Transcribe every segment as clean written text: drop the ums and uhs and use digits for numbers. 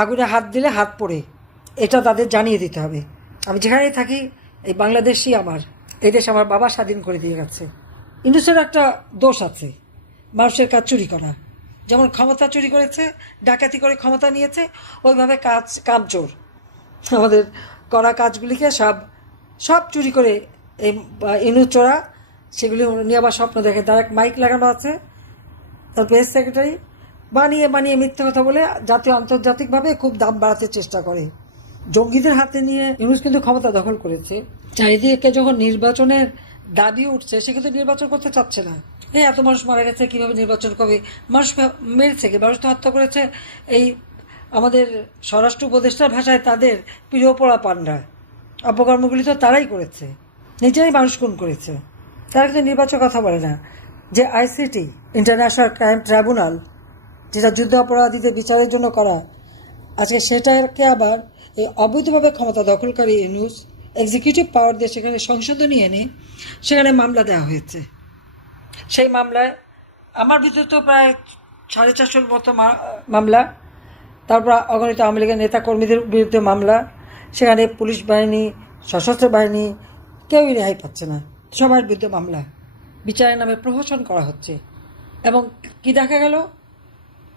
আগুনে হাত দিলে হাত পড়ে, এটা তাদের জানিয়ে দিতে হবে। আমি যেখানেই থাকি, এই বাংলাদেশই আমার, এই দেশ আমার বাবা স্বাধীন করে দিয়ে গেছে। ইউনূসের একটা দোষ আছে, মানুষের কাজ চুরি করা। যেমন ক্ষমতা চুরি করেছে, ডাকাতি করে ক্ষমতা নিয়েছে, ওইভাবে কামচোর আমাদের করা কাজগুলিকে সব চুরি করে এই ইউনূস চোরা সেগুলি নিয়ে আবার স্বপ্ন দেখে। তার এক মাইক লাগানো আছে, তার প্রেস সেক্রেটারি বানিয়ে মিথ্যে কথা বলে জাতীয় আন্তর্জাতিকভাবে খুব দাম বাড়াতে চেষ্টা করে। জঙ্গিদের হাতে নিয়ে ইউনূস কিন্তু ক্ষমতা দখল করেছে। চারিদিকে যখন নির্বাচনের দাবি উঠছে, সে কিন্তু নির্বাচন করতে চাচ্ছে না। এত মানুষ মারা গেছে, কিভাবে নির্বাচন করবে? মানুষ মেরেছে কি? মানুষ তো হত্যা করেছে এই আমাদের স্বরাষ্ট্র উপদেষ্টার ভাষায় তাদের প্রিয় পোড়া পান্ডা। অপকর্মগুলি তো তারাই করেছে, নিজেরাই মানুষ খুন করেছে। তারা কিন্তু নির্বাচন কথা বলে না। যে আইসিটি, ইন্টারন্যাশনাল ক্রাইম ট্রাইব্যুনাল, যেটা যুদ্ধ অপরাধীদের বিচারের জন্য করা, আজকে সেটাকে আবার এই অবৈধভাবে ক্ষমতা দখলকারী ইউনূস এক্সিকিউটিভ পাওয়ার দিয়ে সেখানে সংশোধনী এনে সেখানে মামলা দেওয়া হয়েছে। সেই মামলায় আমার বিরুদ্ধে তো প্রায় 450-র মতো মামলা, তারপর অগণিত আওয়ামী লীগের নেতাকর্মীদের বিরুদ্ধে মামলা। সেখানে পুলিশ বাহিনী, সশস্ত্র বাহিনী কেউই রেহাই পাচ্ছে না, সবার বিরুদ্ধে মামলা, বিচারের নামে প্রহসন করা হচ্ছে। এবং কি দেখা গেল,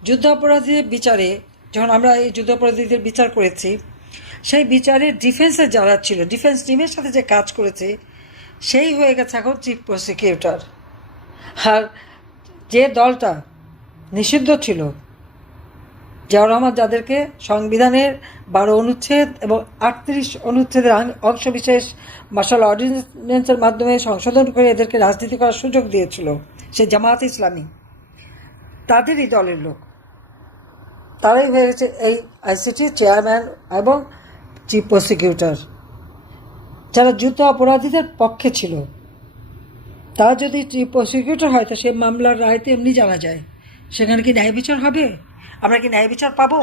যুদ্ধ অপরাধীদের বিচারে, যখন আমরা এই যুদ্ধ অপরাধীদের বিচার করেছি, সেই বিচারের ডিফেন্সের যারা ছিল, ডিফেন্স টিমের সাথে যে কাজ করেছে, সেই হয়ে গেছে এখন চিফ প্রসিকিউটর। আর যে দলটা নিষিদ্ধ ছিল, জিয়াউর রহমান যাদেরকে সংবিধানের 12 অনুচ্ছেদ এবং 38 অনুচ্ছেদের অংশবিশেষ মার্শাল অর্ডিন্যান্সের মাধ্যমে সংশোধন করে এদেরকে রাজনীতি করার সুযোগ দিয়েছিল, সে জামায়াতে ইসলামী, তাদেরই দলের লোক, তারাই হয়ে গেছে এই আইসিটির চেয়ারম্যান এবং চিফ প্রসিকিউটর। যারা যুদ্ধ অপরাধীদের পক্ষে ছিল, তারা যদি চিফ প্রসিকিউটর হয়, তো সেই মামলার রায় তো এমনি জানা যায়। সেখানে কি ন্যায় বিচার হবে? আমরা কি ন্যায় বিচার পাবো?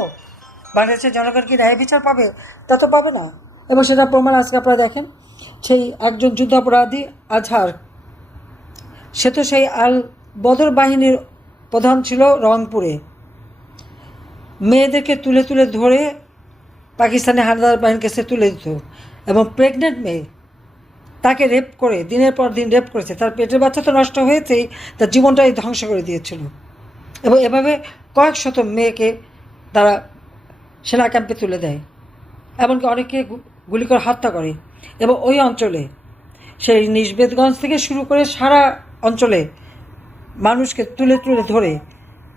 বাংলাদেশের জনগণ কি ন্যায় বিচার পাবে? তা তো পাবে না। এবং সেটা প্রমাণ আজকে আপনারা দেখেন, সেই একজন যুদ্ধ অপরাধী আজহার, সে তো সেই আল বদর বাহিনীর প্রধান ছিল রংপুরে। মেয়েদেরকে তুলে ধরে পাকিস্তানি হানাদার বাহিনীর কাছে তুলে দিত, এবং প্রেগনেন্ট মেয়ে, তাকে রেপ করে দিনের পর দিন রেপ করেছে। তার পেটের বাচ্চা তো নষ্ট হয়েছেই, তার জীবনটাই ধ্বংস করে দিয়েছিল। এবং এভাবে কয়েক শত মেয়েকে তারা সেনা ক্যাম্পে তুলে দেয়, এমনকি অনেকে গুলি করে হত্যা করে। এবং ওই অঞ্চলে, সেই নিশবেদগঞ্জ থেকে শুরু করে সারা অঞ্চলে মানুষকে তুলে ধরে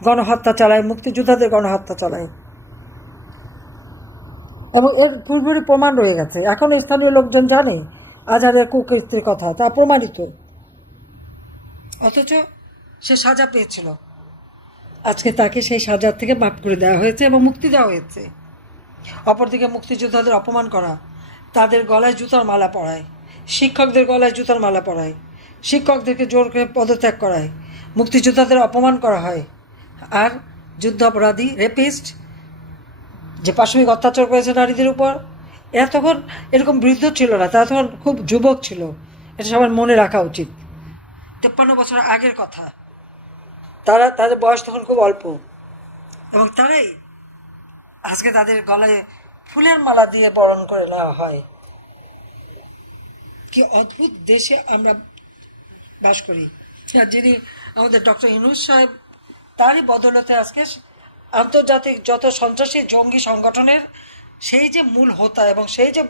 গণহত্যা চালায়, মুক্তিযোদ্ধাদের গণহত্যা চালায়। এবং এর পুরোপুরি প্রমাণ রয়ে গেছে। এখনও স্থানীয় লোকজন জানে আজহারের কুকীর্তির কথা, তা প্রমাণিত। অথচ সে সাজা পেয়েছিল, আজকে তাকে সেই সাজার থেকে মাফ করে দেওয়া হয়েছে এবং মুক্তি দেওয়া হয়েছে। অপরদিকে মুক্তিযোদ্ধাদের অপমান করা, তাদের গলায় জুতার মালা পরায়, শিক্ষকদের গলায় জুতার মালা পরায়, শিক্ষকদেরকে জোর করে পদত্যাগ করায়, মুক্তিযোদ্ধাদের অপমান করা হয়। আর যুদ্ধ অপরাধী, রেপিস্ট, যে পাশবিক অত্যাচার করেছে নারীদের উপর, এরা তখন এরকম বৃদ্ধ ছিল না, তারা তখন খুব যুবক ছিল। এটা সবার মনে রাখা উচিত। 53 বছর আগের কথা। তাদের বয়স তখন খুব অল্প, এবং তারাই আজকে তাদের গলায় ফুলের মালা দিয়ে বরণ করে নেওয়া হয়। কি অদ্ভুত দেশে আমরা বাস করি। আর যিনি আমাদের ডক্টর ইউনূস সাহেব, তারই বদলতে আজকে আন্তর্জাতিক যত সন্ত্রাসী জঙ্গি সংগঠনের সেই যে মূল হোতা এবং সেই যে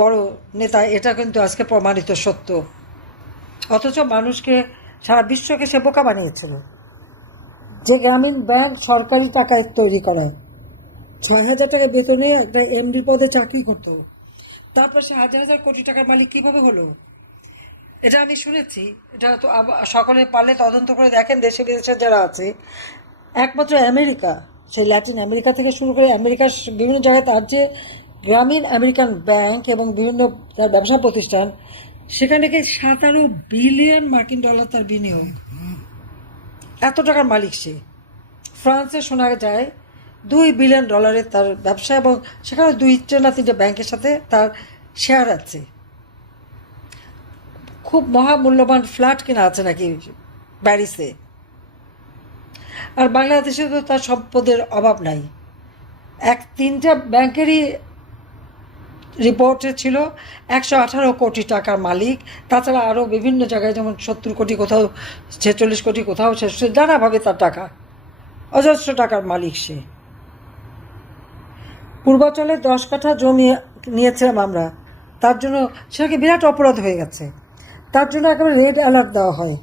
বড় নেতা, এটা কিন্তু আজকে প্রমাণিত সত্য। অথচ মানুষকে, সারা বিশ্বকে সে বোকা বানিয়েছিল। যে গ্রামীণ ব্যাংক সরকারি টাকায় তৈরি করা, 6,000 টাকা বেতনে একটা এমডি পদে চাকরি করত, তারপর সে হাজার কোটি টাকার মালিক কিভাবে হলো? এটা আমি শুনেছি। এটা তো সকলে পারলে তদন্ত করে দেখেন, দেশে বিদেশে যারা আছে। একমাত্র আমেরিকা, সেই ল্যাটিন আমেরিকা থেকে শুরু করে আমেরিকার বিভিন্ন জায়গায় তার যে গ্রামীণ আমেরিকান ব্যাংক এবং বিভিন্ন তার ব্যবসা প্রতিষ্ঠান, সেখানে 17 বিলিয়ন মার্কিন ডলার তার বিনিয়োগ। এত টাকার মালিক সে। ফ্রান্সে শোনা যায় 2 বিলিয়ন ডলারের তার ব্যবসা, এবং সেখানে 2 না 3টে ব্যাংকের সাথে তার শেয়ার আছে। খুব মহামূল্যবান ফ্ল্যাট কিনা আছে নাকি প্যারিসে। আর বাংলাদেশে তো তার সম্পদের অভাব নাই। তিনটা ব্যাংকেরই রিপোর্টে ছিল 118 কোটি টাকার মালিক। তাছাড়া আরও বিভিন্ন জায়গায় যেমন 70 কোটি, কোথাও 46 কোটি, কোথাও 66, নানাভাবে তার টাকা, অজস্র টাকার মালিক সে। পূর্বাচলে 10 কাঠা জমি নিয়েছিলাম আমরা, তার জন্য সেটাকে বিরাট অপরাধ হয়ে গেছে। তার জন্য একেবারে রেড অ্যালার্ট দেওয়া হয়।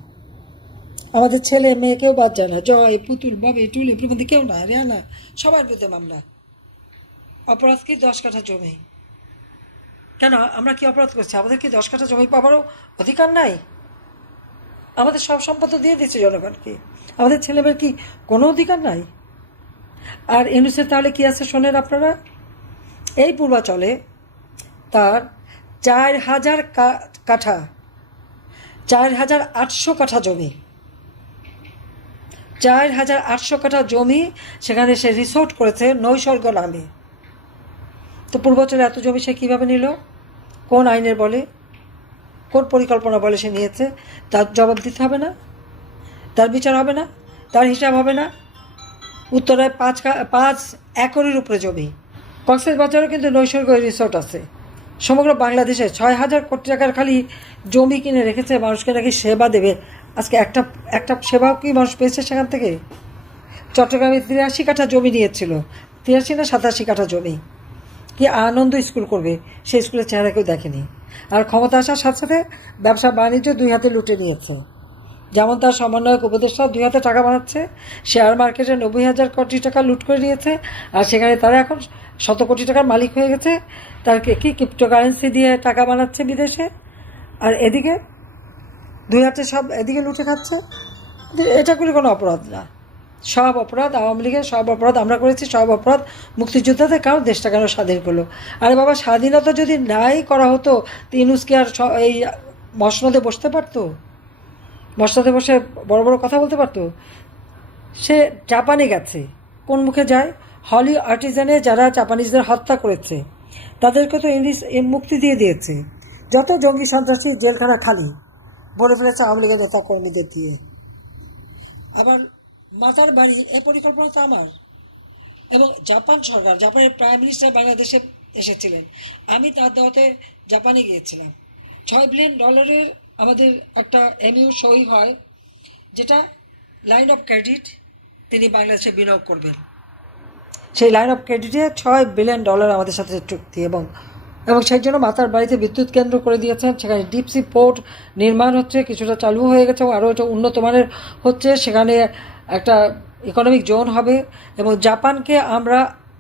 আমাদের ছেলে মেয়ে কেউ বাদ যায় না, জয়, পুতুল, ববি, টুলি, প্রবন্ধী কেউ না, রিয়ানা, সবার বিরুদ্ধে মামলা। অপরাধ কি 10 কাঠা জমি? কেন আমরা কি অপরাধ করছি? আমাদের কি 10 কাঠা জমি পাবারও অধিকার নাই? আমাদের সব সম্পদ দিয়ে দিচ্ছে জনগণকে, আমাদের ছেলেমেয়ের কি কোনো অধিকার নাই? আর ইউনুসের তাহলে কি আছে শোনেন আপনারা। এই পূর্বাচলে তার 4000 কাঠা, 4800 কাঠা জমি, 4800 কাঠা জমি, সেখানে সে রিসোর্ট করেছে নৈসর্গ নামে। তো পূর্বাচলে এত জমি সে কীভাবে নিল? কোন আইনের বলে, কোন পরিকল্পনা বলে সে নিয়েছে? তার জবাব দিতে হবে না? তার বিচার হবে না? তার হিসাব হবে না? উত্তরায় 5 একরের উপরে জমি। কক্সবাজারেও কিন্তু নৈসর্গ রিসোর্ট আছে। সমগ্র বাংলাদেশে 6000 কোটি টাকার খালি জমি কিনে রেখেছে, মানুষকে নাকি সেবা দেবে। আজকে একটা সেবাও কি মানুষ পেয়েছে সেখান থেকে? চট্টগ্রামে 83 কাঠা জমি নিয়েছিল, 83 না 87 কাঠা জমি। কি আনন্দ স্কুল করবে, সেই স্কুলের চেহারা কেউ দেখেনি। আর ক্ষমতা আসার সাথে সাথে ব্যবসা বাণিজ্য 2 হাতে লুটে নিয়েছে। যেমন তার সমন্বয়ক উপদেষ্টা 2 হাতে টাকা বানাচ্ছে, শেয়ার মার্কেটে 90,000 কোটি টাকা লুট করে নিয়েছে, আর সেখানে তারা এখন 100 কোটি টাকার মালিক হয়ে গেছে। তার কি ক্রিপ্টোকারেন্সি দিয়ে টাকা বানাচ্ছে বিদেশে, আর এদিকে 2 হাতে সব এদিকে লুটে খাচ্ছে। এটাগুলি কোনো অপরাধ না। সব অপরাধ আওয়ামী লীগের, সব অপরাধ আমরা করেছি, সব অপরাধ মুক্তিযোদ্ধাদের। কারণ দেশটা কেন স্বাধীন করলো? আরে বাবা, স্বাধীনতা যদি নাই করা হতো তো ইউনূস কি আর এই মসনদে বসতে পারতো? মসনদে বসে বড় বড় কথা বলতে পারতো? সে জাপানে গেছে, কোন মুখে যায়? হলি আর্টিজানে যারা জাপানিজদের হত্যা করেছে তাদেরকে তো ইংলিশ মুক্তি দিয়ে দিয়েছে। যত জঙ্গি সন্ত্রাসী জেলখানা খালি বলে ফেলেছে আওয়ামী লীগের নেতা কর্মীদের দিয়ে। আবার মাতার বাড়ি, এ পরিকল্পনা তো আমার। এবং জাপান সরকার, জাপানের প্রাইম মিনিস্টার বাংলাদেশে এসেছিলেন, আমি তার দাওয়াতে জাপানে গিয়েছিলাম। $6 বিলিয়ন আমাদের একটা এমইউ সই হয়, যেটা লাইন অফ ক্রেডিট তিনি বাংলাদেশে বিনিয়োগ করবেন। সেই লাইন অফ ক্রেডিটে $6 বিলিয়ন আমাদের সাথে চুক্তি। এবং সেই জন্য মাতার বাড়িতে বিদ্যুৎ কেন্দ্র করে দিয়েছেন। সেখানে ডিপসি পোর্ট নির্মাণ হচ্ছে, কিছুটা চালু হয়ে গেছে, আরও এটা উন্নত মানের হচ্ছে। সেখানে একটা ইকোনমিক জোন হবে। এবং জাপানকে আমরা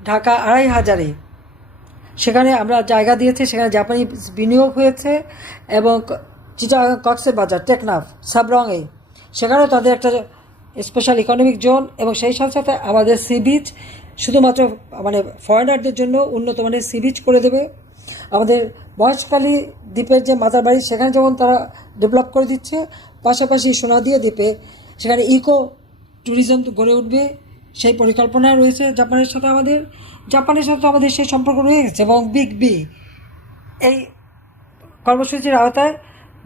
ঢাকা 2500-এ সেখানে আমরা জায়গা দিয়েছি, সেখানে জাপানি বিনিয়োগ হয়েছে। এবং কক্সবাজার, টেকনাফ, সাবরংয়ে সেখানেও তাদের একটা স্পেশাল ইকোনমিক জোন। এবং সেই সাথে সাথে আমাদের সি বিচ শুধুমাত্র মানে ফরেনারদের জন্য উন্নত মানের সি বিচ করে দেবে। আমাদের মহেশখালী দ্বীপের যে মাতার বাড়ি, সেখানে যেমন তারা ডেভেলপ করে দিচ্ছে, পাশাপাশি সোনাদিয়া দ্বীপে সেখানে ইকো ট্যুরিজম গড়ে উঠবে, সেই পরিকল্পনা রয়েছে জাপানের সাথে আমাদের। জাপানের সাথে আমাদের সেই সম্পর্ক রয়ে গেছে। এবং বিগ বি এই কর্মসূচির আওতায়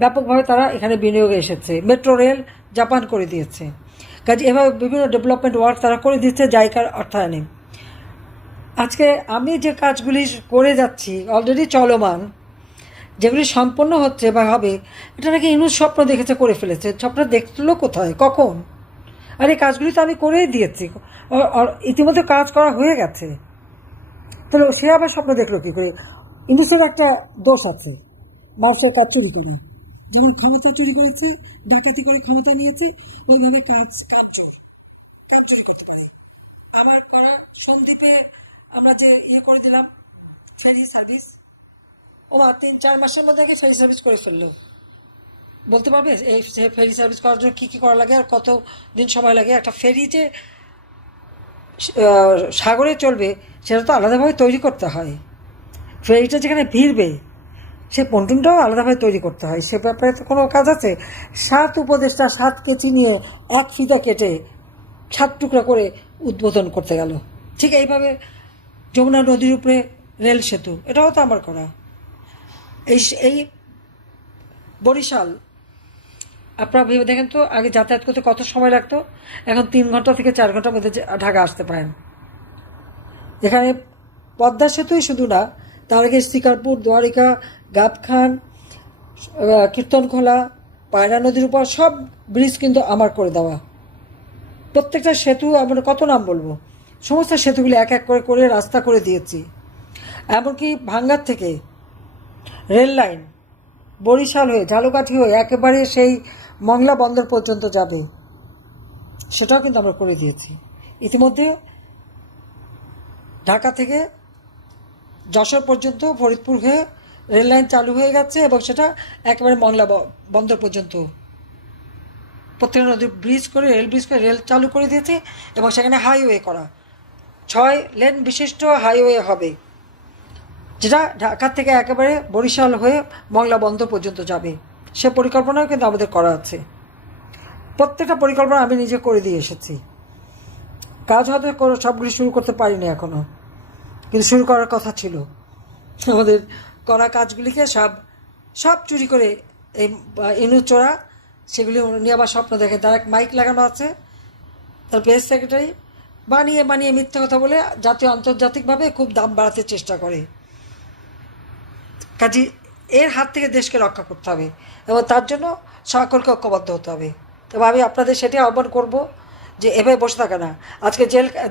ব্যাপকভাবে তারা এখানে বিনিয়োগে এসেছে। মেট্রো রেল জাপান করে দিয়েছে। কাজে এভাবে বিভিন্ন ডেভেলপমেন্ট ওয়ার্ক তারা করে দিচ্ছে জাইকার অর্থায়নে। আজকে আমি যে কাজগুলি করে যাচ্ছি অলরেডি চলমান, যেগুলি সম্পন্ন হচ্ছে বা হবে, এটা নাকি ইউনূস স্বপ্ন দেখেছে, করে ফেলেছে। স্বপ্ন দেখলো কোথায়, কখন? আর এই কাজগুলি তো আমি করেই দিয়েছি, ইতিমধ্যে কাজ করা হয়ে গেছে। তাহলে সে আবার স্বপ্ন দেখলো কী করে? ইউনূসের একটা দোষ আছে, মানুষের কাজ চুরি করে। যেমন ক্ষমতা চুরি করেছে, ডাকাতি করে ক্ষমতা নিয়েছে, ওইভাবে কাম চুরি করতে পারে। আমার করা সন্দ্বীপে আমরা যে করে দিলাম ফেরি সার্ভিস, ও 3-4 মাসের মধ্যে ফেরি সার্ভিস করে ফেললো। বলতে পারবে এই ফেরি সার্ভিস করার জন্য কী কী করা লাগে আর কত দিন সময় লাগে? একটা ফেরি যে সাগরে চলবে সেটা তো আলাদাভাবে তৈরি করতে হয়। ফেরিটা যেখানে ভিড়বে সে পন্টুনটাও আলাদাভাবে তৈরি করতে হয়। সে ব্যাপারে তো কোনো কাজ আছে? 7 উপদেষ্টা 7 কেচি নিয়ে 1 ফিতা কেটে 7 টুকরা করে উদ্বোধন করতে গেল। ঠিক এইভাবে যমুনা নদীর উপরে রেল সেতু, এটাও তো আমার করা। এই বরিশাল আপনারা ভেবে দেখেন তো, আগে যাতায়াত করতে কত সময় লাগতো, এখন 3 ঘন্টা থেকে 4 ঘন্টার মধ্যে ঢাকা আসতে পারেন। এখানে পদ্মা সেতুই শুধু না, তার আগে শিকারপুর, দ্বারিকা, গাবখান, কীর্তনখোলা, পায়রা নদীর উপর সব ব্রিজ কিন্তু আমার করে দেওয়া। প্রত্যেকটা সেতু আমরা কত নাম বলবো, সমস্ত সেতুগুলি এক এক করে করে রাস্তা করে দিয়েছি। এমনকি ভাঙ্গার থেকে রেল লাইন বরিশাল হয়ে ঝালকাঠি হয়ে একেবারে সেই মংলা বন্দর পর্যন্ত যাবে, সেটাও কিন্তু আমরা করে দিয়েছি। ইতিমধ্যে ঢাকা থেকে যশোর পর্যন্ত ফরিদপুর হয়ে রেল লাইন চালু হয়ে গেছে এবং সেটা একেবারে মংলা বন্দর পর্যন্ত প্রত্যেক নদী ব্রিজ করে রেল ব্রিজ করে রেল চালু করে দিয়েছে এবং সেখানে হাইওয়ে করা 6 লেন বিশিষ্ট হাইওয়ে হবে, যেটা ঢাকা থেকে একেবারে বরিশাল হয়ে মংলা বন্দর পর্যন্ত যাবে। সে পরিকল্পনাও কিন্তু আমাদের করা আছে। প্রত্যেকটা পরিকল্পনা আমি নিজে করে দিয়ে এসেছি। কাজ হয়তো সবগুলি শুরু করতে পারিনি এখনও, কিন্তু শুরু করার কথা ছিল। আমাদের করা কাজগুলিকে সব চুরি করে এই ইনুচোরা সেগুলি নিয়ে আবার স্বপ্ন দেখে। তার এক মাইক লাগানো আছে, তার প্রেস সেক্রেটারি বানিয়ে বানিয়ে মিথ্যে কথা বলে জাতীয় আন্তর্জাতিকভাবে খুব দাম বাড়াতে চেষ্টা করে। কাজে এর হাত থেকে দেশকে রক্ষা করতে হবে এবং তার জন্য সকলকে ঐক্যবদ্ধ হতে হবে। তবে আমি আপনাদের সেটি আহ্বান করব যে এভাবে বসে থাকে না। আজকে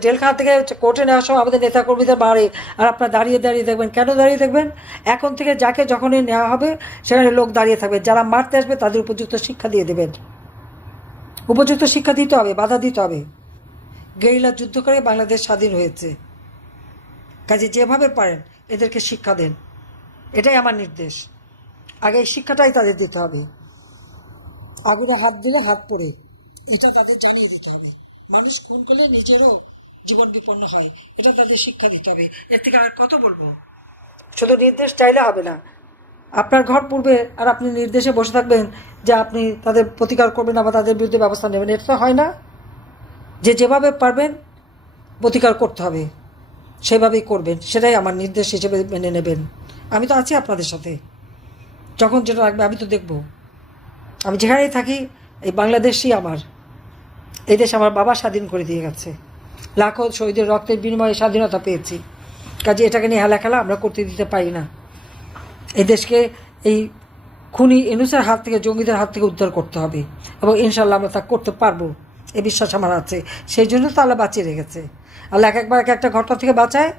জেলখানা থেকে কোর্টে নেওয়ার সময় আমাদের নেতাকর্মীদের মারে, আর আপনার দাঁড়িয়ে দাঁড়িয়ে দেখবেন। কেন দাঁড়িয়ে দেখবেন? এখন থেকে যাকে যখনই নেওয়া হবে সেখানে লোক দাঁড়িয়ে থাকবে। যারা মারতে আসবে তাদের উপযুক্ত শিক্ষা দিয়ে দেবেন। উপযুক্ত শিক্ষা দিতে হবে, বাধা দিতে হবে। গেরিলা যুদ্ধ করে বাংলাদেশ স্বাধীন হয়েছে। কাজে যেভাবে পারেন এদেরকে শিক্ষা দেন, এটাই আমার নির্দেশ। আগে এই শিক্ষাটাই তাদের দিতে হবে। আগুনে হাত দিলে হাত পড়ে, এটা তাদের জানিয়ে দিতে হবে। মানুষ খুন করলে নিজেরও জীবন বিপন্ন হয়, এটা তাদের শিক্ষা দিতে হবে। এর থেকে আর কত বলবো? শুধু নির্দেশ চাইলে হবে না। আপনার ঘর পূর্বে আর আপনি নির্দেশে বসে থাকবেন যে আপনি তাদের প্রতিকার করবেন বা তাদের বিরুদ্ধে ব্যবস্থা নেবেন, এটা তো হয় না। যেভাবে পারবেন প্রতিকার করতে হবে সেভাবেই করবেন, সেটাই আমার নির্দেশ হিসেবে মেনে নেবেন। আমি তো আছি আপনাদের সাথে, যখন যেটা লাগবে আমি তো দেখব। আমি যেখানেই থাকি এই বাংলাদেশই আমার, এই দেশ আমার বাবা স্বাধীন করে দিয়ে গেছে। লাখো শহীদের রক্তের বিনিময়ে স্বাধীনতা পেয়েছি। কাজে এটাকে নিয়ে হেলাখেলা আমরা করতে দিতে পারি না। এই দেশকে এই খুনি ইউনূসের হাত থেকে, জঙ্গিদের হাত থেকে উদ্ধার করতে হবে এবং ইনশাল্লাহ আমরা তা করতে পারবো, এই বিশ্বাস আমার আছে। সেই জন্য তো আল্লাহ বাঁচিয়ে রেখেছে। আল্লাহ এক একবার এক একটা ঘটনা থেকে বাঁচায়।